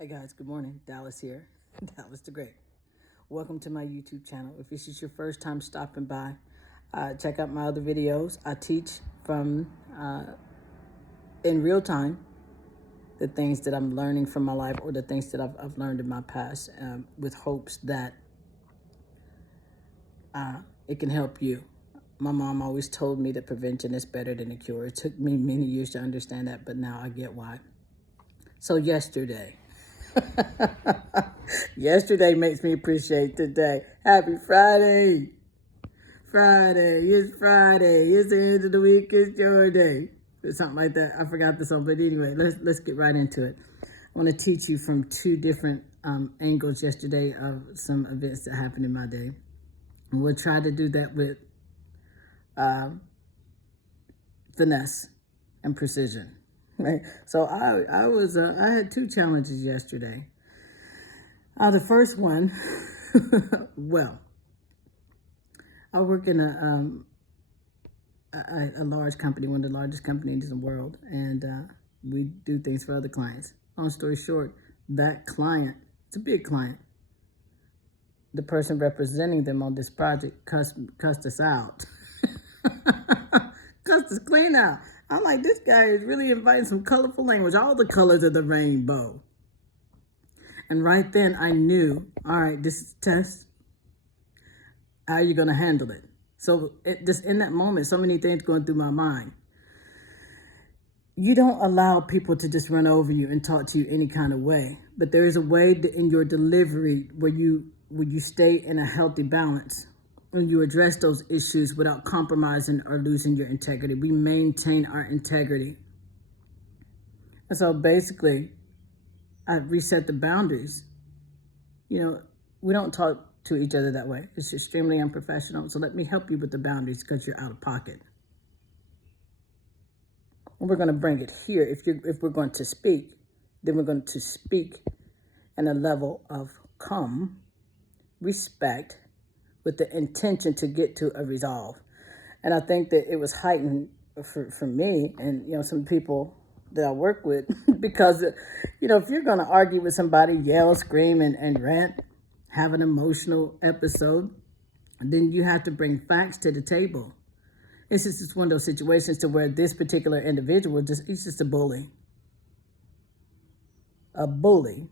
Hey guys, good morning. Dallas here. Dallas the Great. Welcome to my YouTube channel. If this is your first time stopping by, check out my other videos. I teach from in real time the things that I'm learning from my life or the things that I've learned in my past with hopes that it can help you. My mom always told me that prevention is better than a cure. It took me many years to understand that, but now I get why. So yesterday, yesterday makes me appreciate today. Happy Friday. Friday. It's Friday. It's the end of the week. It's your day. Or something like that. I forgot the song, but anyway, let's get right into it. I want to teach you from two different angles yesterday of some events that happened in my day. And we'll try to do that with finesse and precision. Right? So I had two challenges yesterday. The first one, well, I work in a large company, one of the largest companies in the world, and we do things for other clients. Long story short, that client, it's a big client. The person representing them on this project cussed us out. Cussed us clean out. I'm like, this guy is really inviting some colorful language, all the colors of the rainbow. And right then I knew, all right, this is a test. How are you going to handle it? So just in that moment, so many things going through my mind. You don't allow people to just run over you and talk to you any kind of way. But there is a way in your delivery where you stay in a healthy balance and you address those issues without compromising or losing your integrity. We maintain our integrity. And so basically, I reset the boundaries. You know, we don't talk to each other that way. It's extremely unprofessional. So let me help you with the boundaries because you're out of pocket. And we're going to bring it here. If we're going to speak, then we're going to speak in a level of calm, respect, with the intention to get to a resolve. And I think that it was heightened for me and, some people that I work with because, if you're going to argue with somebody, yell, scream, and rant, have an emotional episode, then you have to bring facts to the table. It's just one of those situations to where this particular individual, he's just a bully. A bully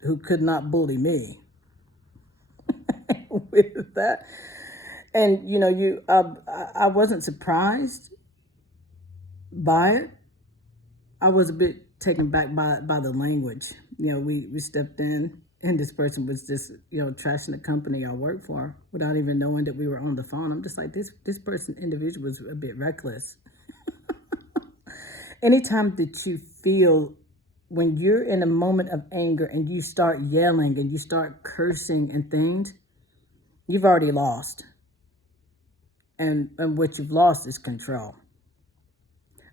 who could not bully me. With that. And, I wasn't surprised by it. I was a bit taken back by the language. We stepped in and this person was just, trashing the company I work for without even knowing that we were on the phone. I'm just like, this individual was a bit reckless. Anytime that you feel when you're in a moment of anger and you start yelling and you start cursing and things, you've already lost. And what you've lost is control.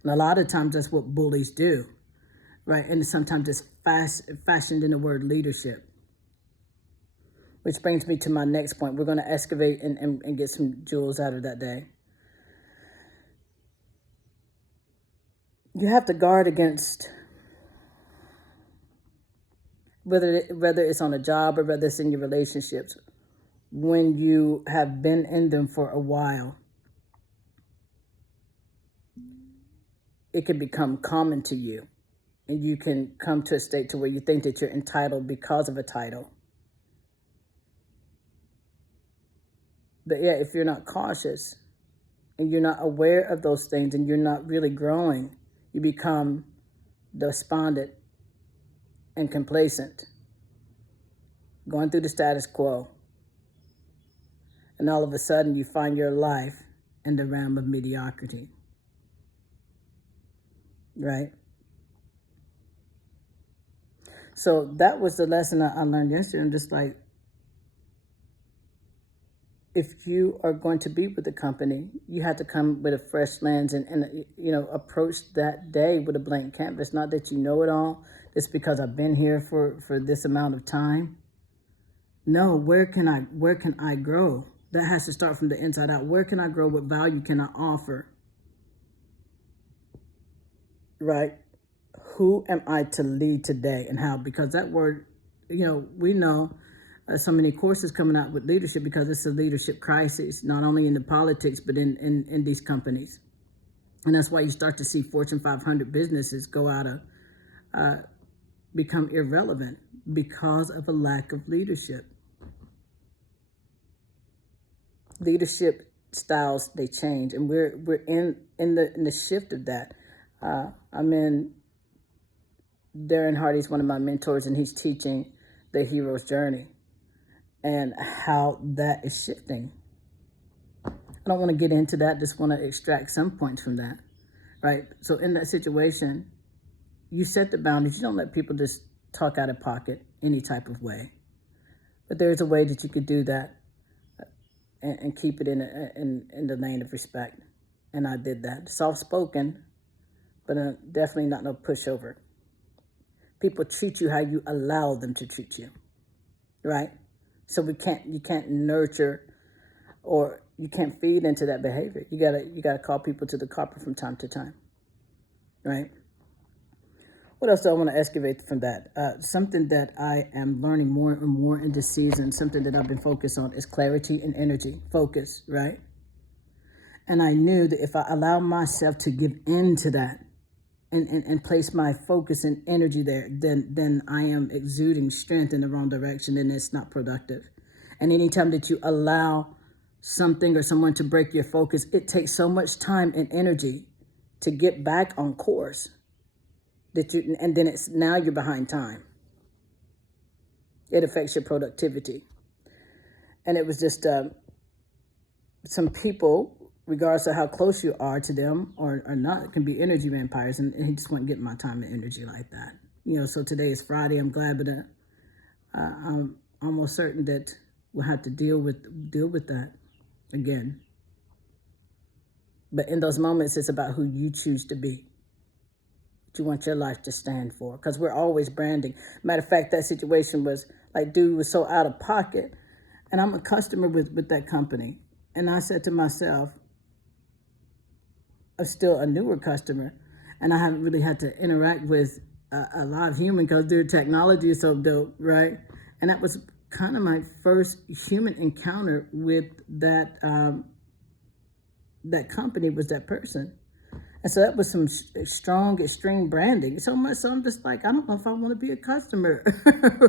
And a lot of times that's what bullies do, right? And sometimes it's fashioned in the word leadership. Which brings me to my next point. We're going to excavate and get some jewels out of that day. You have to guard against whether it's on a job or whether it's in your relationships. When you have been in them for a while, it can become common to you. And you can come to a state to where you think that you're entitled because of a title. But yeah, if you're not cautious and you're not aware of those things and you're not really growing, you become despondent and complacent, going through the status quo. And all of a sudden you find your life in the realm of mediocrity. Right? So that was the lesson I learned yesterday. I'm just like, if you are going to be with the company, you have to come with a fresh lens and approach that day with a blank canvas. Not that you know it all. It's because I've been here for this amount of time. No, where can I grow? That has to start from the inside out. Where can I grow? What value can I offer? Right? Who am I to lead today and how? Because that word, we know so many courses coming out with leadership because it's a leadership crisis, not only in the politics, but in these companies. And that's why you start to see Fortune 500 businesses go out of, become irrelevant because of a lack of leadership. Leadership styles, they change, and we're in the shift of that. I'm in Darren Hardy's one of my mentors, and he's teaching the hero's journey and how that is shifting. I don't want to get into that, just want to extract some points from that, right? So in that situation, you set the boundaries. You don't let people just talk out of pocket any type of way. But there's a way that you could do that and keep it in the lane of respect. And I did that. Soft-spoken, but definitely not no pushover. People treat you how you allow them to treat you, right? So you can't nurture, or you can't feed into that behavior. You gotta call people to the carpet from time to time, right? What else do I want to excavate from that? Something that I am learning more and more in this season, something that I've been focused on, is clarity and energy, focus, right? And I knew that if I allow myself to give in to that and place my focus and energy there, then I am exuding strength in the wrong direction, and it's not productive. And anytime that you allow something or someone to break your focus, it takes so much time and energy to get back on course and then now you're behind time. It affects your productivity. And it was just some people, regardless of how close you are to them or not, can be energy vampires, and he just wasn't getting my time and energy like that. So today is Friday. I'm glad, but I'm almost certain that we'll have to deal with that again. But in those moments, it's about who you choose to be, what you want your life to stand for, because we're always branding. Matter of fact, that situation was like, dude was so out of pocket, and I'm a customer with that company. And I said to myself, I'm still a newer customer, and I haven't really had to interact with a live human because their technology is so dope, right? And that was kind of my first human encounter with that that company, was that person. And so that was some strong, extreme branding. So much so I'm just like, I don't know if I want to be a customer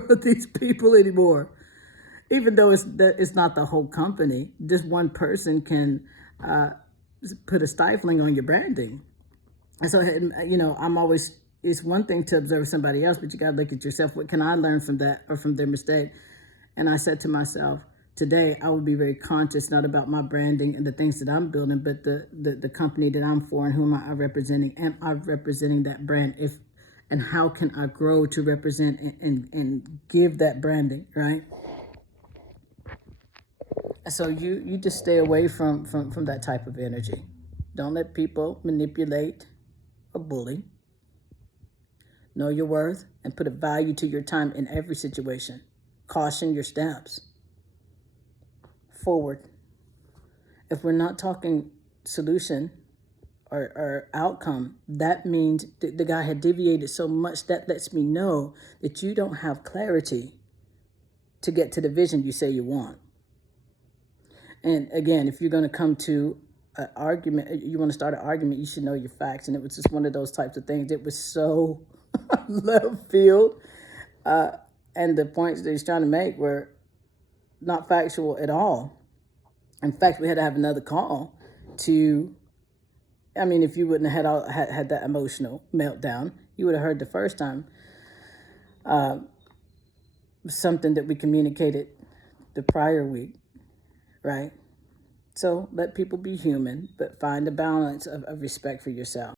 of these people anymore. Even though it's not the whole company, just one person can put a stifling on your branding. And so, I'm always, it's one thing to observe somebody else, but you got to look at yourself. What can I learn from that or from their mistake? And I said to myself, today I will be very conscious, not about my branding and the things that I'm building, but the company that I'm for and whom I'm representing. Am I representing that brand? And how can I grow to represent and give that branding, right? So you just stay away from that type of energy. Don't let people manipulate or bully. Know your worth and put a value to your time in every situation. Caution your steps. Forward. If we're not talking solution or outcome, that means the guy had deviated so much. That lets me know that you don't have clarity to get to the vision you say you want. And again, if you're going to come to an argument, you want to start an argument, you should know your facts. And it was just one of those types of things. It was so left field. And the points that he's trying to make were not factual at all. In fact, we had to have another call to, if you wouldn't have had that emotional meltdown, you would have heard the first time something that we communicated the prior week, right? So let people be human, but find a balance of respect for yourself.